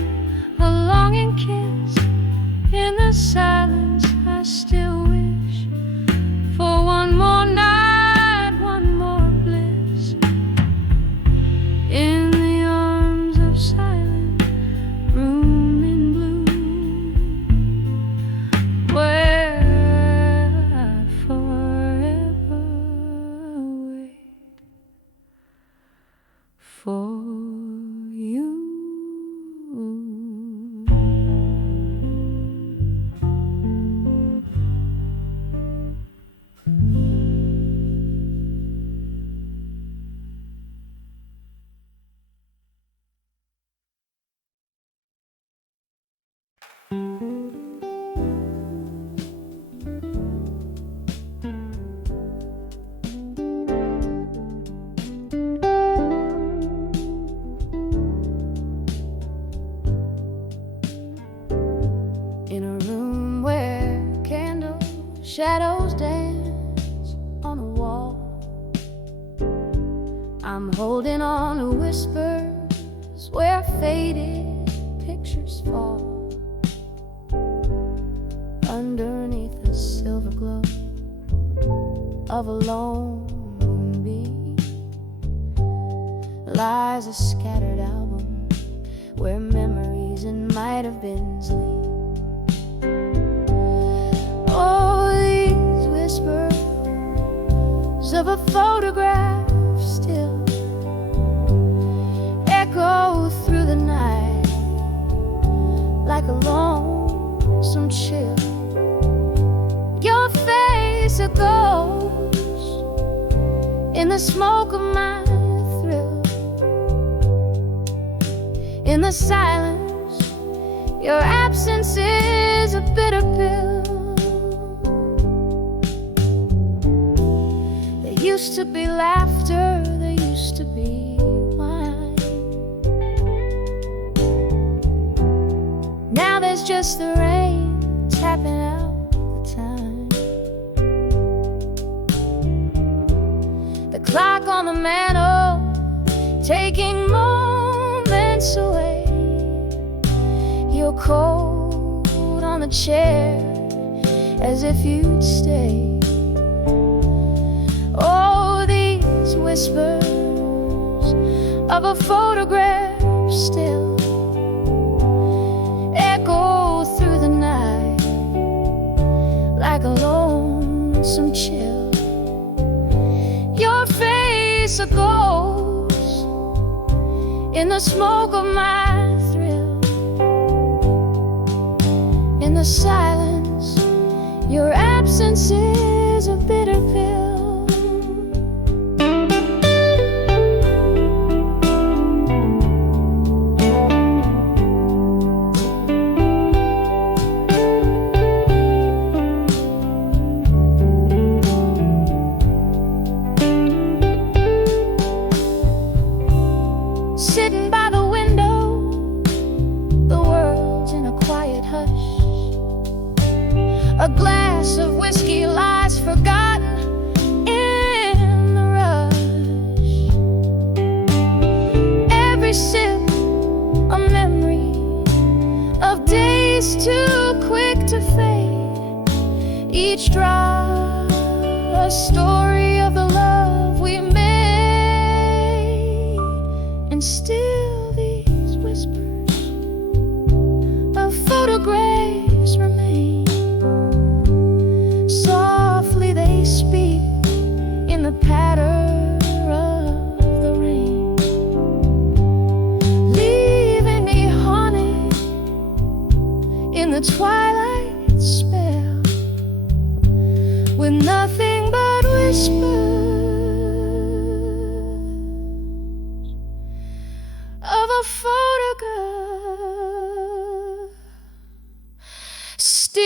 a longing kiss. In the silence I still wish for one more night, one more bliss. In the arms of silent room in blue where I forever wait for you. In a room where candle shadows dance on the wall, I'm holding on to whispers where faded pictures fall. Underneath the silver glow of a lone moonbeam lies a scattered album where memories and might have beens lean. Oh, these whispers of a photograph still echo through the night like a lonesome chill. Your face a ghost in the smoke of my thrill. In the silence, your absence is a bitter pill. There used to be laughter, there used to be wine. Now there's just the rain tapping out the time. The clock on the mantle taking moments away. Your coat on the chair as if you'd stay. Oh, these whispers of a photograph still echo through the night like a lonesome chill. chase a ghost in the smoke of my thrill. In the silence, your absence is a bitter pill. Sitting by the window, the world's in a quiet hush. A glass of whiskey lies forgotten in the rush. Every sip a memory of days too quick to fade. Each drop a story of the love we made. And still these whispers of photographs remain. Softly they speak in the patter of the rain, leaving me haunted in the twilight spell, with nothing but whispers of a photograph still.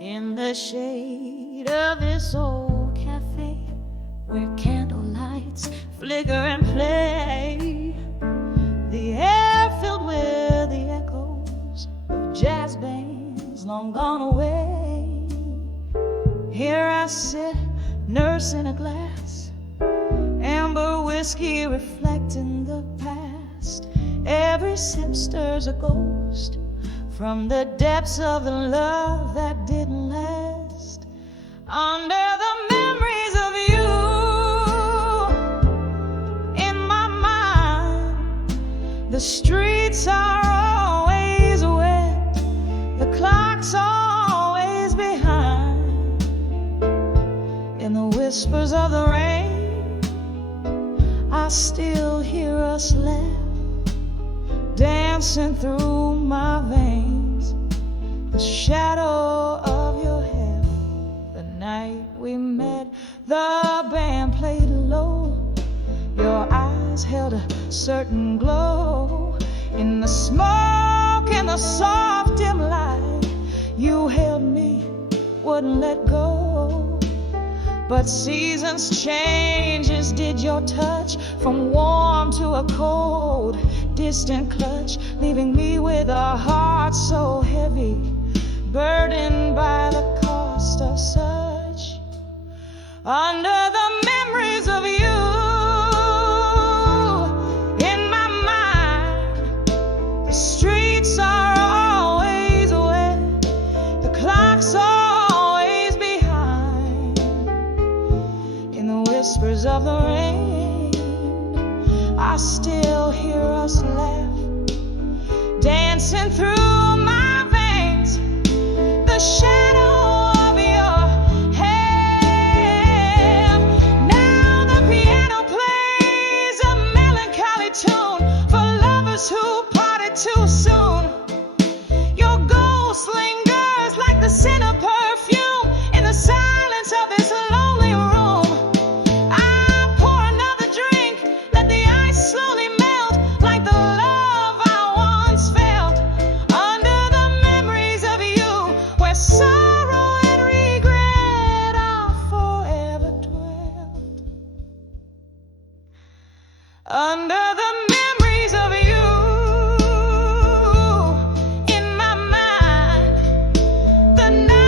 In the shade of this old cafe, where candlelights flicker and play, the air filled with the echoes of jazz bands long gone away. Here I sit, nursing a glass, amber whiskey reflecting the past. Every sip stirs a ghost from the depths of the love that didn't last. Under the memories of you in my mind, the streets are always wet, the clock's always behind. In the whispers of the rain, I still hear us laugh, dancing through my veins. The shadow of your hair, the night we met, the band played low. Your eyes held a certain glow. In the smoke and the soft dim light, you held me, wouldn't let go. But seasons changes did your touch, from warm to a cold, distant clutch, leaving me with a heart so heavy, burdened by the cost of such. Under the memories of you in my mind, the streets are always wet, the clock's always behind. In the whispers of the rain, I still hear us laugh, dancing through my veins. The shadow of your hair. Now the piano plays a melancholy tune for lovers who parted too soon. Your ghost lingers like the scent of perfume in the silence of this lonely room. I pour another drink, let the ice slowly melt like the love I once felt. Under the memories of you, where sorrow and regret are forever dwelt. Under the memories of you in my mind, the night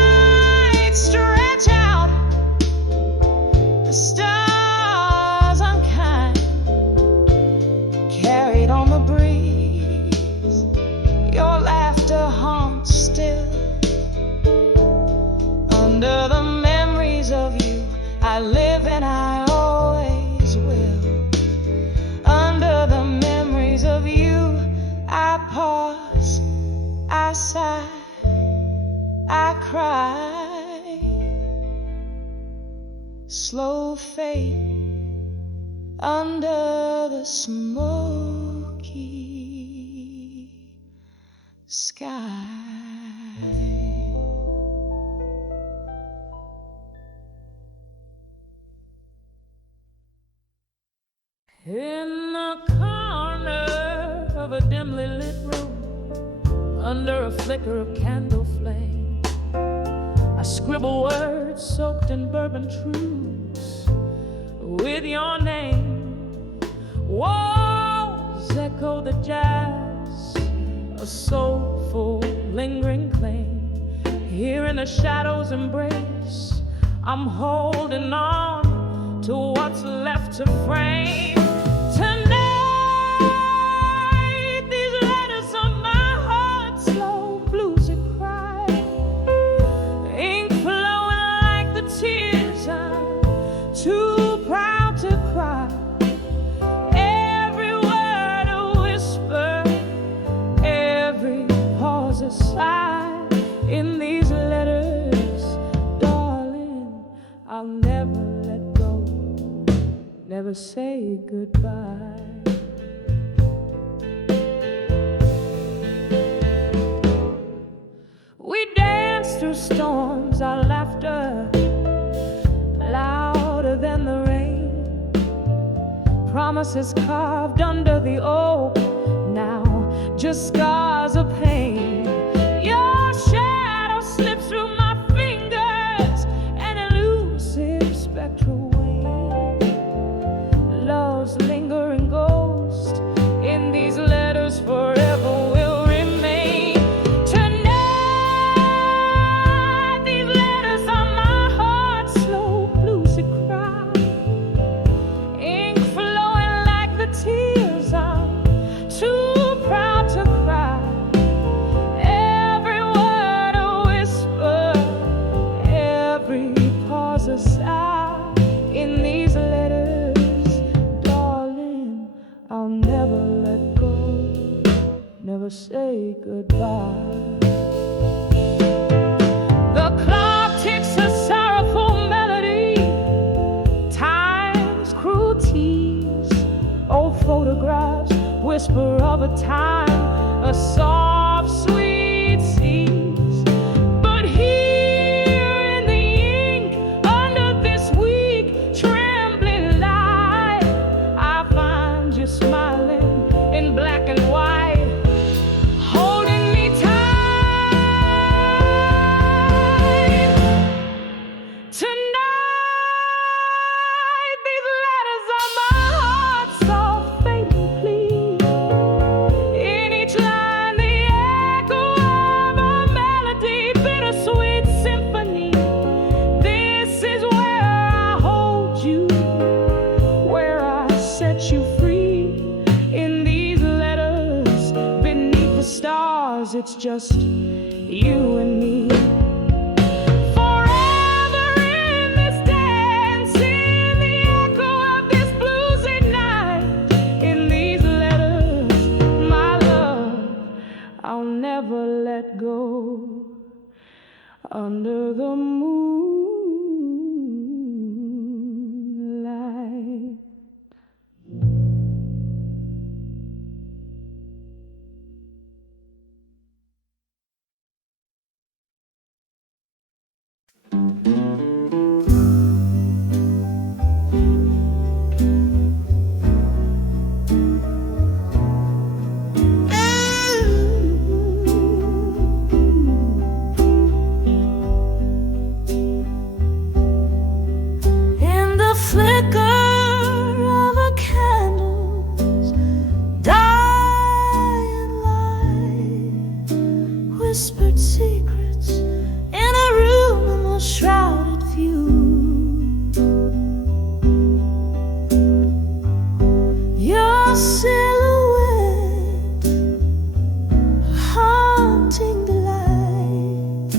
I cry, slow fade under the smoky sky. In the corner of a dimly lit room, under a flicker of candle flame, I scribble words soaked in bourbon truths with your name. Walls echo the jazz, a soulful, lingering claim. Here in the shadows' embrace, I'm holding on to what's left to frame. Tonight, these letters on my heart, slow bluesy cry, ink flowing like the tears I'm too proud to cry. Every word a whisper, every pause a sigh. In these letters, darling, I'll never let go, never say goodbye. We danced through storms, our laughter louder than the rain. Promises carved under the oak, now just scars of pain. Your shadow slips through my fingers, an elusive spectral wave. Love's lingering ghost in these letters forever will remain. Tonight, these letters on my heart, slow bluesy cry, ink flowing like the tears I'm too proud to cry. Every word a whisper, every pause a sigh. In these letters, darling, I'll never let go, never say goodbye. The clock ticks a sorrowful melody, time's cruelties, old photographs whisper of a time, a soft, sweet seas. But here in the ink, under this weak, trembling light, I find you smiling in black and white, holding me tight. Tonight, these letters on my heart, soft, faint and plead. In each line, the echo of a melody, bittersweet symphony. This is where I hold you, where I set you free. In these letters, beneath the stars, it's just you and me. Forever in this dance, in the echo of this bluesy night. In these letters, my love, I'll never let go. Under the moonlight. In the flicker of a candle's dying light, whispered secrets in a room of a shrouded view. Your silhouette, a haunting delight,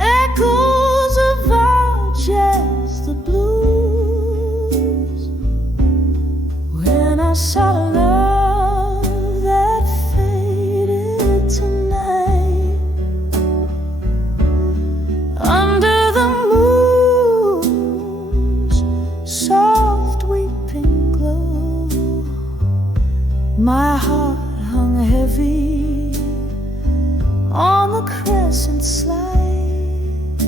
echoes of our jazz, the blues. When I saw love that faded tonight, crescent slide.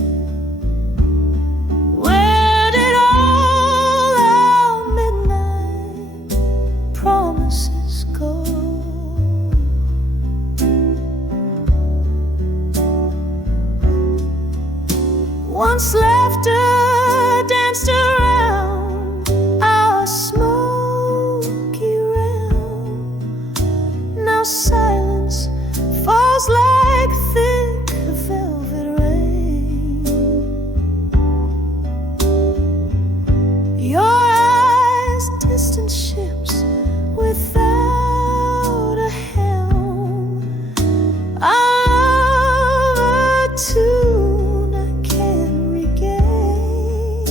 Where did all our midnight promises go? Once laughter danced around our smoky realm, now silence falls like thick velvet rain. Your eyes, distant ships without a helm, our tune I can't regain.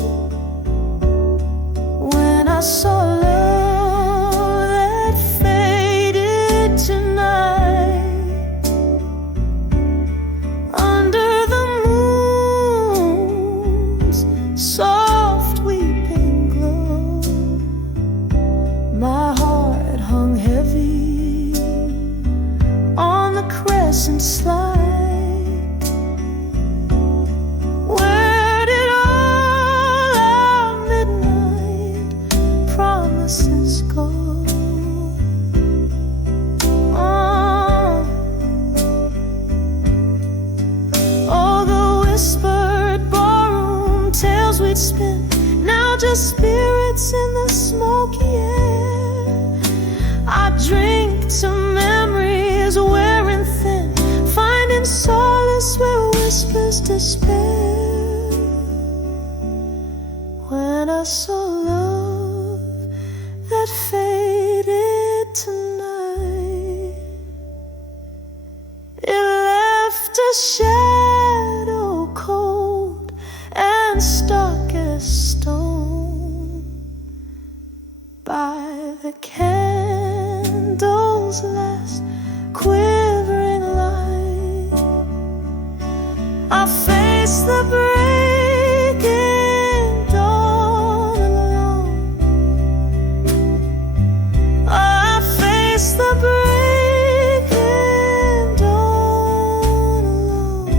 When I saw love that faded tonight, under the moon's soft weeping glow, my heart hung heavy on the crescent slide. Where did all our midnight promises go? Oh, the whispered ballroom tales we'd spin, now just spirits in the smoky air. I drink to memories wearing thin, finding solace where whispers despair. When I saw love that faded tonight, it left a shadow cold and stark as stone by the candle's last quivering light. I face the breaking dawn alone. I face the breaking dawn alone.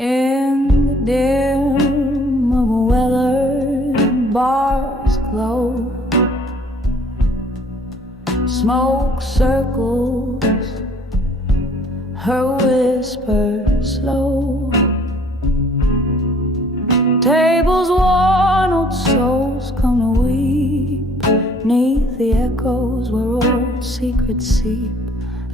In the dim of a weathered bar's glow, smoke circles, her whisper slow. Tables worn, old souls come to weep 'neath the echoes where old secrets seep.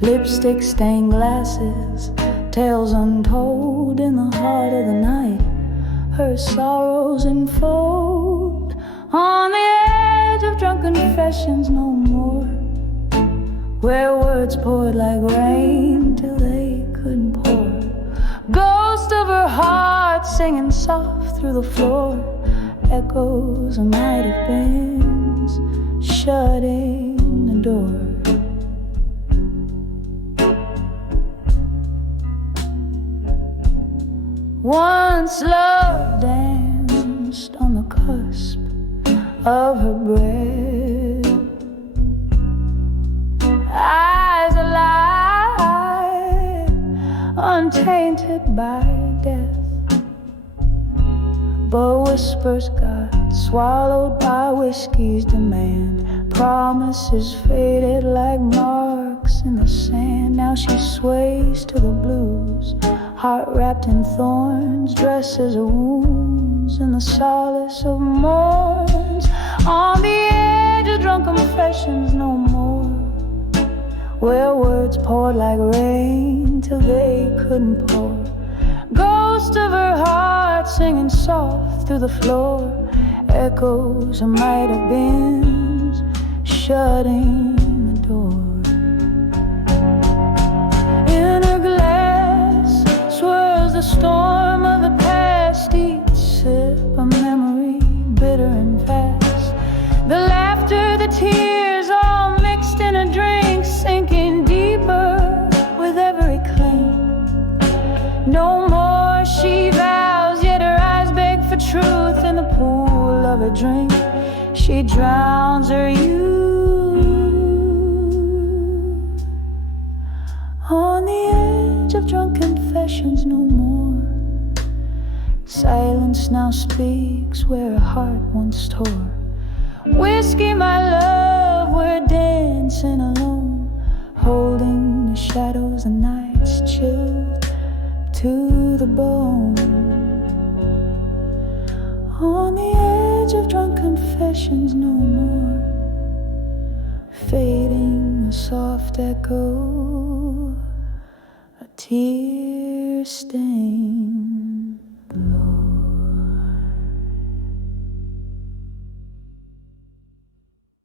Lipstick stained glasses, tales untold in the heart of the night. Her sorrows enfold on the edge of drunken confessions no more, where words poured like rain till they couldn't pour. Ghost of her heart singing soft through the floor, echoes of mighty winds shutting the door. Once love danced on the cusp of her breath, eyes alive, untainted by death. But whispers got swallowed by whiskey's demand. Promises faded like marks in the sand. Now she sways to the blues, heart wrapped in thorns, dresses her wounds in the solace of mourns. On the edge of drunken confessions no more, where words poured like rain till they couldn't pour. Ghost of her heart singing soft through the floor, echoes of might have beens shutting the door. In her glass swirls the storm of the past she vows, yet her eyes beg for truth. In the pool of her drink, she drowns her youth. On the edge of drunk confessions, no more. Silence now speaks where her heart once tore. Whiskey, my love, we're dancing alone, holding the shadows and nights chilled to the bone. On the edge of drunk confessions, no more. Fading, a soft echo, a tear stain.